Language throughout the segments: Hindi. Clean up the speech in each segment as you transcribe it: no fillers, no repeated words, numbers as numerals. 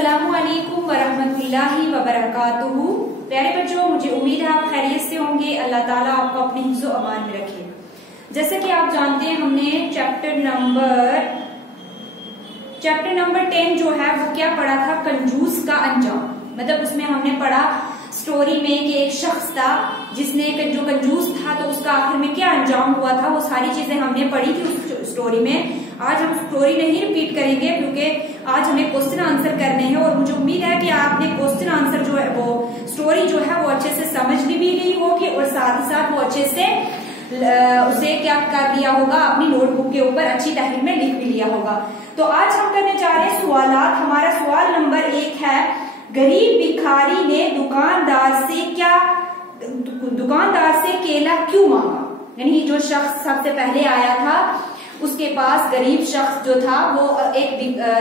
अस्सलामुअलैकुम वरहमतुल्लाहि वबरकातुहू। प्यारे बच्चों, मुझे उम्मीद है आप खैरियत से होंगे। अल्लाह ताला आपको अपने हिफ्ज़ो अमान में रखे। जैसे कि आप जानते हैं, हमने चैप्टर नंबर 10 जो है वो क्या पढ़ा था, कंजूस का अंजाम। मतलब उसमें हमने पढ़ा स्टोरी में कि एक शख्स था जिसने जो कंजूस था तो उसका आखिर में क्या अंजाम हुआ था, वो सारी चीजें हमने पढ़ी थी उस स्टोरी में। आज हम स्टोरी नहीं रिपीट करेंगे क्योंकि आज हमें क्वेश्चन आंसर करने हैं और मुझे उम्मीद है कि आपने क्वेश्चन आंसर जो है वो स्टोरी जो है वो अच्छे से समझ भी ली होगी और साथ ही साथ वो अच्छे से उसे क्या कर लिया होगा, अपनी नोटबुक के ऊपर अच्छी तहरीर में लिख भी लिया होगा। तो आज हम करने जा रहे हैं सवालात। हमारा सवाल नंबर 1 है, गरीब भिखारी ने दुकानदार से केला क्यों मांगा। यानी जो शख्स सबसे पहले आया था उसके पास, गरीब शख्स जो था वो एक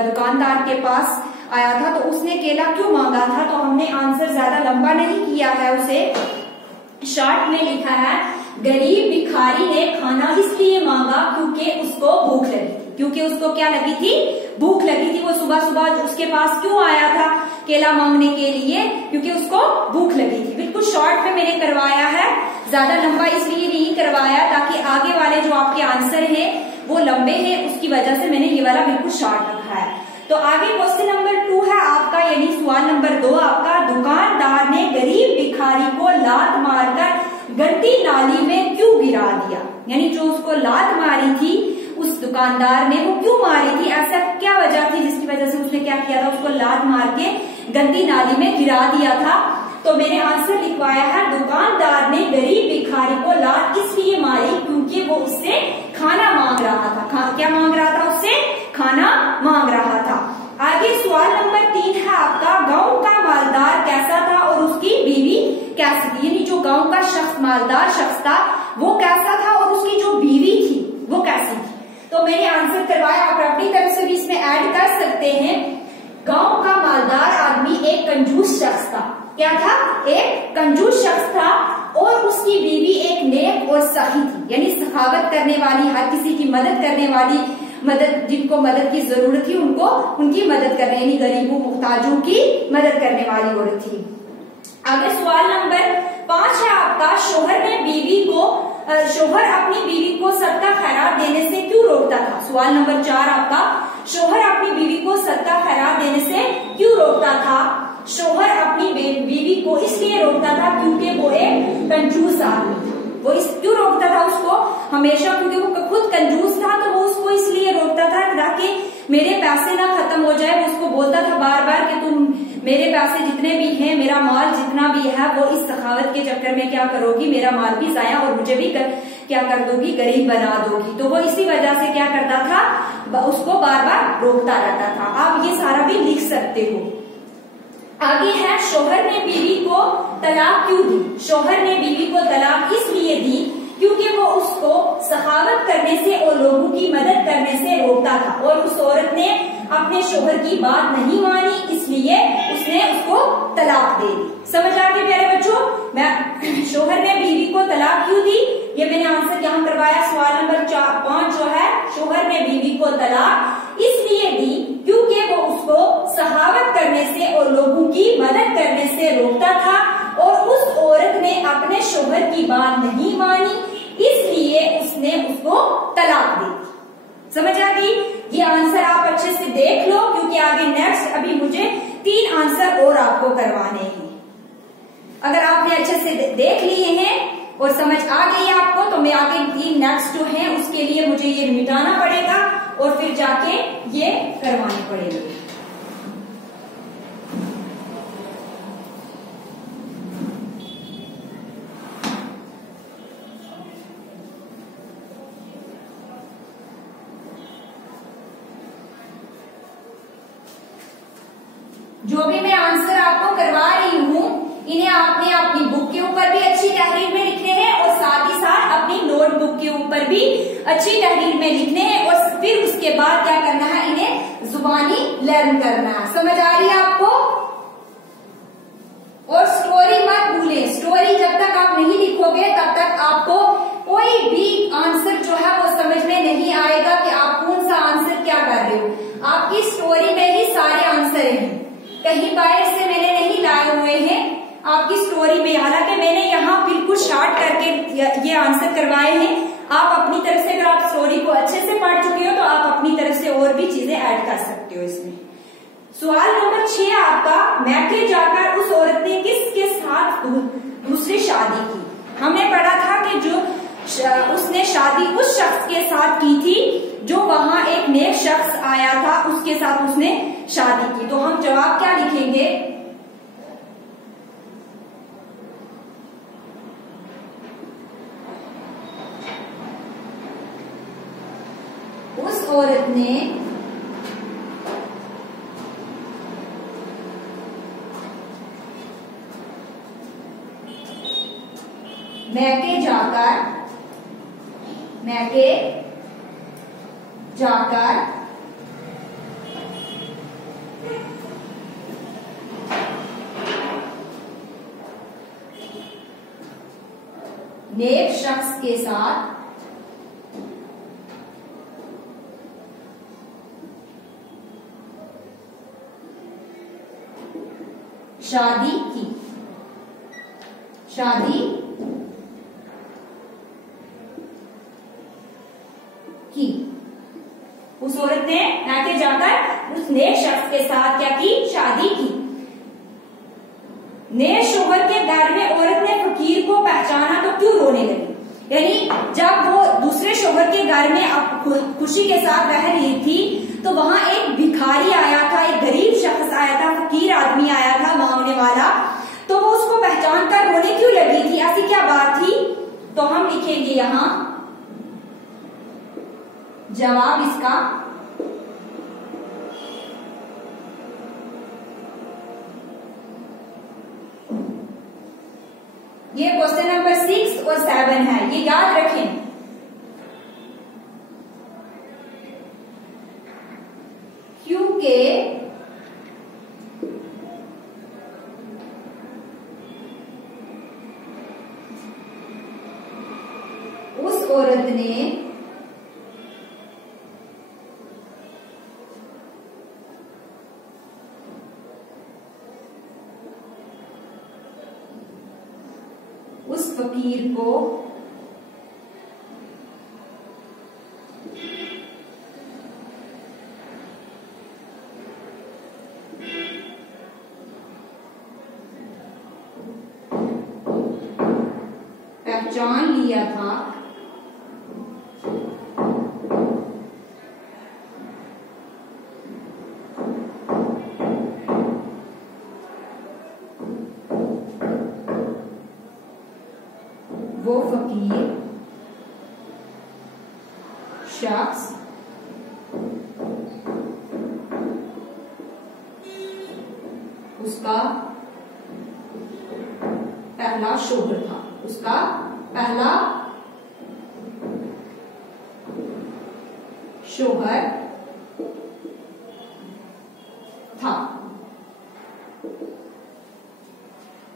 दुकानदार के पास आया था तो उसने केला क्यों मांगा था। तो हमने आंसर ज्यादा लंबा नहीं किया है, उसे शॉर्ट में लिखा है। गरीब भिखारी ने खाना इसलिए मांगा क्योंकि उसको भूख लगी थी। क्योंकि उसको क्या लगी थी, भूख लगी थी। वो सुबह सुबह उसके पास क्यों आया था केला मांगने के लिए, क्योंकि उसको भूख लगी थी। बिल्कुल शॉर्ट में मैंने करवाया है, ज्यादा लंबा इसलिए नहीं करवाया ताकि आगे वाले जो आपके आंसर हैं वो लंबे हैं, उसकी वजह से मैंने ये वाला बिल्कुल शॉर्ट रखा है। तो आगे क्वेश्चन नंबर 2 है आपका, यानी सवाल नंबर 2 आपका, दुकानदार ने गरीब भिखारी को लात मारकर गंदी नाली में क्यों गिरा दिया। यानी जो उसको लात मारी थी उस दुकानदार ने, वो क्यों मारी थी, ऐसा क्या वजह थी जिसकी वजह से उसने क्या किया था, उसको लात मार के गंदी नाली में गिरा दिया था। तो मैंने आंसर लिखवाया है, दुकानदार ने गरीब भिखारी को लात इसलिए मारी क्योंकि वो उससे खाना मांग रहा था। क्या मांग रहा था, उससे खाना मांग रहा था। आगे सवाल नंबर 3 है आपका, गांव का मालदार कैसा था और उसकी बीवी कैसी थी। यानी जो गांव का शख्स, मालदार शख्स था, वो कैसा था और उसकी जो बीवी थी वो कैसी थी। तो मैंने आंसर करवाया, आप अपनी तरफ से भी इसमें ऐड कर सकते हैं। गांव का मालदार आदमी एक कंजूस शख्स था। क्या था, एक कंजूस शख्स था और उसकी बीवी एक नेक और सही थी। यानी सखावत करने वाली, हर किसी की मदद करने वाली, जिनको मदद की जरूरत थी उनको उनकी मदद करने, यानी गरीबों मुहताजों की मदद करने वाली औरत थी। आगे सवाल नंबर 5 है आपका, शोहर अपनी बीवी को सदका खैरात देने से क्यों रोकता था। सवाल नंबर 4 आपका, शोहर अपनी बीवी को सदका खैरात देने से क्यों रोकता था। शोहर अपनी बीवी को इसलिए रोकता था क्योंकि वो एक कंजूस आदमी था। वो क्यों रोकता था उसको हमेशा, क्योंकि वो खुद कंजूस था तो वो उसको इसलिए रोकता था ताकि मेरे पैसे ना खत्म हो जाए। वो उसको बोलता था बार बार कि तुम मेरे पैसे जितने भी हैं, मेरा माल जितना भी है, वो इस सखावत के चक्कर में क्या करोगी, मेरा माल भी जाया और मुझे भी क्या कर दोगी, गरीब बना दोगी। तो वो इसी वजह से क्या करता था, उसको बार बार रोकता रहता था। आप ये सारा भी लिख सकते हो। आगे है, शोहर ने बीवी को तलाक क्यों दी। शोहर ने बीवी को तलाक इसलिए दी क्योंकि वो उसको सखावत करने से और लोगों की मदद करने से रोकता था और उस औरत ने अपने शोहर की बात नहीं मानी, इसलिए उसने उसको तलाक दे दी। समझ आ गई प्यारे बच्चों, शोहर ने बीवी को तलाक क्यों दी, ये मैंने आंसर यहाँ करवाया। सवाल नंबर 5 जो है, शोहर ने बीवी को तलाक इसलिए दी क्योंकि वो उसको सखावत करने से और लोगों की मदद करने से रोकता था और उस औरत ने अपने शोहर की बात नहीं मानी, इसलिए उसने उसको तलाक दी। समझ आ गई। ये आंसर आप अच्छे से देख लो क्योंकि आगे नेक्स्ट अभी मुझे 3 आंसर और आपको करवाने हैं। अगर आपने अच्छे से देख लिए हैं और समझ आ गई आपको, तो मैं आगे 3 नेक्स्ट जो है उसके लिए मुझे ये मिटाना पड़ेगा और फिर जाके ये करवाने पड़ेंगे। जो भी मैं आंसर आपको करवा रही हूँ, इन्हें आपने अपनी बुक के ऊपर भी अच्छी तहरीर में लिखने हैं और साथ ही साथ अपनी नोटबुक के ऊपर भी अच्छी तहरीर में लिखने हैं और फिर उसके बाद क्या करना है, इन्हें जुबानी लर्न करना है। समझ आ रही है आपको। और स्टोरी मत भूलें, स्टोरी जब तक आप नहीं लिखोगे तब तक आपको कोई भी आंसर जो है वो समझ में नहीं आएगा कि आप कौन सा आंसर क्या कर रहे हो। आपकी स्टोरी में ही सारे आंसर हैं। आपकी स्टोरी पे, हालांकि मैंने यहाँ बिल्कुल शॉर्ट करके ये आंसर करवाए हैं, आप अपनी तरफ से, अगर आप स्टोरी को अच्छे से पढ़ चुके हो तो आप अपनी तरफ से और भी चीजें ऐड कर सकते हो इसमें। सवाल नंबर 6 आपका, मैके जाकर उस औरत ने किसके साथ दूसरी शादी की। हमने पढ़ा था कि जो उसने शादी उस शख्स के साथ की थी जो वहां एक नेक शख्स आया था, उसके साथ उसने शादी की। तो हम जवाब क्या लिखेंगे, उस औरत ने मैके जाकर नेक शख्स के साथ शादी की। उस औरत ने मैके जाकर उस नेक शख्स के साथ क्या की, शादी की। नेक शोहर के घर में औरत ने फकीर को पहचाना तो क्यों रोने लगी। यानी जब वो दूसरे शोहर के घर में खुशी के साथ रह रही थी तो वहां एक भिखारी आया था, एक गरीब शख्स आया था, फकीर आदमी आया था मांगने वाला, तो वो उसको पहचान कर रोने क्यों लगी थी, ऐसी क्या बात थी। तो हम लिखेंगे यहां जवाब इसका ये क्वेश्चन नंबर 6 और 7 है, ये याद रखें। क्योंकि उस औरत ने उस फकीर को पहचान लिया था, वो फकीर शख्स उसका पहला शोहर था, उसका पहला शोहर था।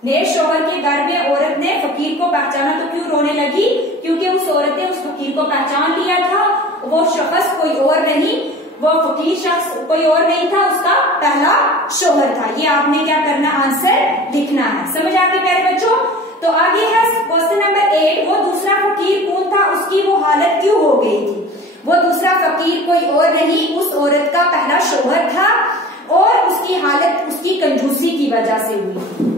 नेक शोहर के घर में औरत ने फकीर को पहचाना तो क्यों रोने लगी, क्योंकि उस औरत ने उस फकीर को पहचान लिया था। वो शख्स कोई और नहीं, वो फकीर शख्स कोई और नहीं था, उसका पहला शोहर था। ये आपने क्या करना, आंसर लिखना है। समझ आ गई प्यारे बच्चों। तो आगे है क्वेश्चन नंबर 8, वो दूसरा फकीर कौन था, उसकी वो हालत क्यों हो गई थी। वो दूसरा फकीर कोई और नहीं, उस औरत का पहला शोहर था और उसकी हालत उसकी कंजूसी की वजह से हुई थी।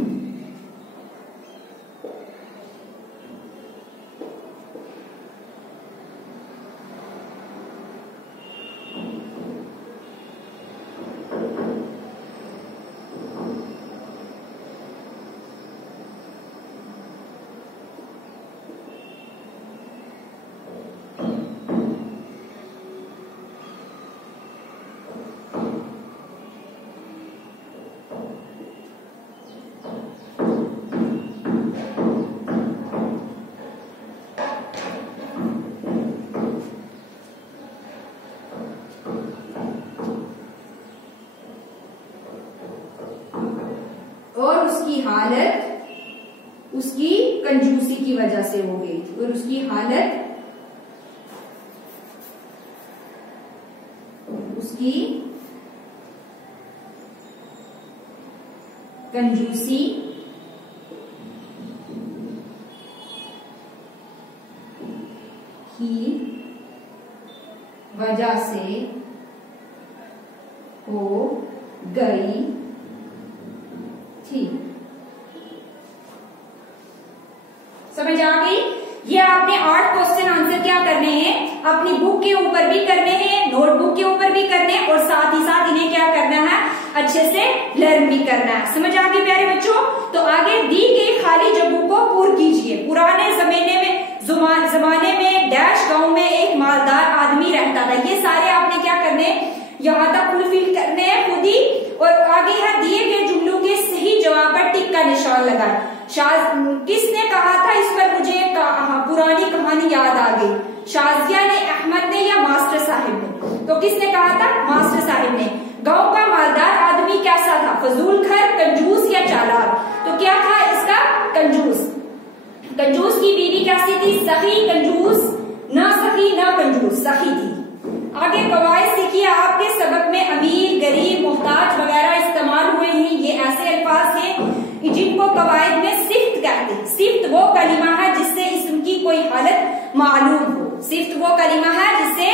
और उसकी हालत उसकी कंजूसी की वजह से हो गई थी, और उसकी हालत उसकी कंजूसी की वजह से हो गई थी। समझ आ गई? ये आपने 8 क्वेश्चन आंसर क्या करने हैं, अपनी बुक के ऊपर भी करने हैं, नोटबुक के ऊपर भी करने हैं, और साथ ही साथ इन्हें क्या करना है, अच्छे से लर्न भी करना है। समझ आ गई प्यारे बच्चों? तो आगे दी गई खाली जगहों को पूर्ण कीजिए। पुराने जमाने में डैश गांव में एक मालदार आदमी रहता था। ये सारे आपने क्या करने, यहाँ तक फुलफिल करने हैं खुद ही। और आगे है दिए गए जुमलों के सही जवाब पर टिक का निशान लगाए। किसने कहा था, इस पर मुझे पुरानी कहानी याद आ गई। शाजिया ने, अहमद ने, या मास्टर साहिब ने? तो किसने कहा था? मास्टर साहिब ने। गांव का मालदार आदमी कैसा था, फजूल खर्च, कंजूस या चालाक? तो क्या था इसका? कंजूस। कंजूस की बीवी कैसी थी? सखी। कंजूस ना सखी ना कंजूस, सखी थी। आगे कवायद सीखिए। आपके सबक में अमीर, गरीब, मोहताज वगैरह इस्तेमाल हुए हैं। ये ऐसे अल्फाज हैं जिनको कवायद में सिफ्त कहते हैं। सिफ्त वो कलिमा है जिससे इसम की कोई हालत मालूम हो। सिफ्त वो कलिमा है जिससे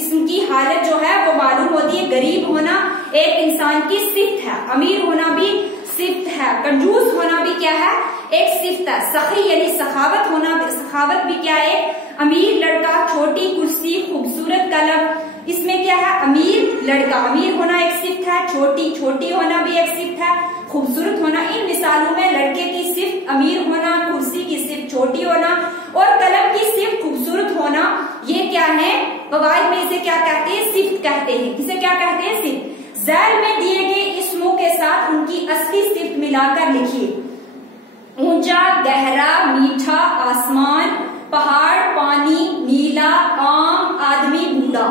इसम की हालत जो है वो मालूम होती है। गरीब होना एक इंसान की सिफ्त है, अमीर होना भी सिफ्त है, कंजूस होना भी क्या है, एक सिफ्त है। सखी यानी सखावत होना, सखावत भी क्या है, अमीर लड़का, छोटी कुर्सी, खूबसूरत कलम, इसमें क्या है, अमीर लड़का, अमीर होना एक सिफ्त है, छोटी होना भी एक सिफ्त है, खूबसूरत होना। इन मिसालों में लड़के की सिफ्त अमीर होना, कुर्सी की सिफ्त छोटी होना, और कलम की सिफ्त खूबसूरत होना, ये क्या है, कवायद में इसे क्या कहते हैं, सिफ्त कहते हैं। इसे क्या कहते हैं, सिफ्त। ज़ैल में दिए गए इसमों के साथ उनकी असली सिफ्त मिलाकर लिखिए। ऊंचा, गहरा, मीठा, आसमान, पहाड़, पानी, नीला, आम, आदमी, बूढ़ा।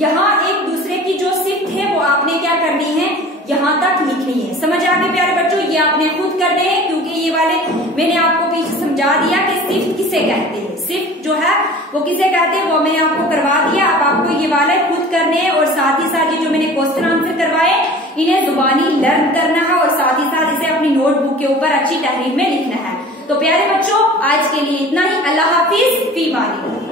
यहाँ एक दूसरे की जो सिफ्त है वो आपने क्या करनी है, यहाँ तक लिखनी है। समझ आ गई प्यारे बच्चों? ये आपने खुद करने हैं, क्योंकि ये वाले मैंने आपको पीछे समझा दिया कि सिफ्त किसे कहते हैं। सिफ्त जो है वो किसे कहते हैं वो मैंने आपको करवा दिया। अब आपको ये वाले खुद करने हैं, और साथ ही साथ ये जो मैंने क्वेश्चन आंसर करवाए इन्हें जुबानी लर्न करना है, और साथ ही साथ इसे अपनी नोटबुक के ऊपर अच्छी तहरीर में लिखना है। तो प्यारे बच्चों आज के लिए इतना ही। अल्लाह हाफिज, फी मानी।